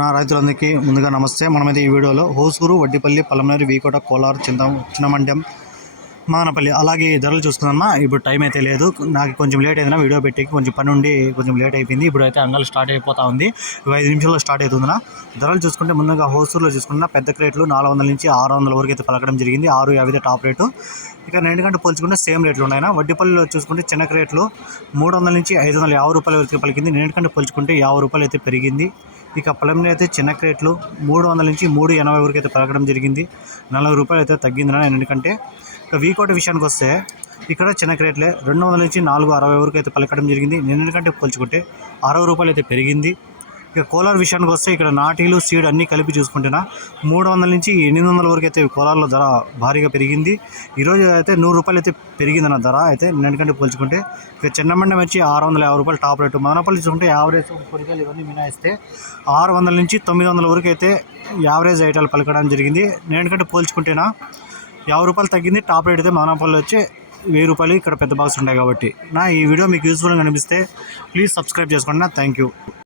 నా రైతులందరికీ ముందుగా నమస్తే. మనమైతే ఈ వీడియోలో హోసూరు వడ్డిపల్లి పలమనేరు వీకోట కోలారు చింత చిన్నమండ్యం మానపల్లి. అలాగే ధరలు చూసుకుందమ్మా ఇప్పుడు టైం అయితే లేదు. నాకు కొంచెం లేట్ అయిందినా వీడియో పెట్టి కొంచెం పని ఉండి కొంచెం లేట్ అయిపోయింది. ఇప్పుడు అయితే అంగాలు స్టార్ట్ అయిపోతా ఉంది. ఐదు నిమిషాల్లో స్టార్ట్ అవుతుందినా ధరలు చూసుకుంటే ముందుగా హోసూరులో చూసుకున్న పెద్ద క్రేట్లు నాలుగు వందల నుంచి ఆరు వందల వరకు అయితే పలకడం జరిగింది. ఆరు యాభై టాప్ రేటు ఇక రెండుకంటే పోల్చుకుంటే సేమ్ రేట్లు ఉన్నాయి వడ్డీపల్లిలో చూసుకుంటే చిన్న క్రేట్లు మూడు వందల నుంచి ఐదు వందల యాభై రూపాయల వరకు పలికింది. నేటికంటే పోల్చుకుంటే యాభై రూపాయలు అయితే పెరిగింది. ఇక పొలంలో అయితే చిన్న క్రేట్లు మూడు వందల నుంచి మూడు ఎనభై వరకు అయితే పలకడం జరిగింది. నలభై రూపాయలు అయితే తగ్గింది ఎందుకంటే ఇక వీకోట విషయానికి వస్తే ఇక్కడ చిన్న రేట్లే రెండు వందల నుంచి నాలుగు అరవై వరకు అయితే పలకడం జరిగింది. నిన్నటికంటే పోల్చుకుంటే అరవై రూపాయలు అయితే పెరిగింది. ఇక కోలార్ విషయానికి వస్తే ఇక్కడ నాటీలు సీడ్ అన్నీ కలిపి చూసుకుంటేనా మూడు వందల నుంచి ఎనిమిది వందల వరకు అయితే కోలార్లో ధర భారీగా పెరిగింది. ఈరోజు అయితే నూరు రూపాయలు అయితే పెరిగిందన్న ధర అయితే నిన్నటికంటే పోల్చుకుంటే ఇక చిన్నమండం వచ్చి ఆరు వందల యాభై రూపాయలు టాప్ రేటు. మదనపల్లి చూసుకుంటే యావరేజ్ పొడికలు ఇవన్నీ మినాయిస్తే ఆరు వందల నుంచి తొమ్మిది వందల వరకు అయితే యావరేజ్ ఐటాలు పలకడం జరిగింది. నేటికంటే పోల్చుకుంటేనా యాభై రూపాయలు తగ్గింది టాప్ రేట్ అయితే మదనపల్లి వచ్చి వెయ్యి రూపాయలు ఇక్కడ పెద్ద బాక్స్ ఉంటాయి కాబట్టి. నా ఈ వీడియో మీకు యూస్ఫుల్గా అనిపిస్తే ప్లీజ్ సబ్స్క్రైబ్ చేసుకోండి. నా థ్యాంక్ యూ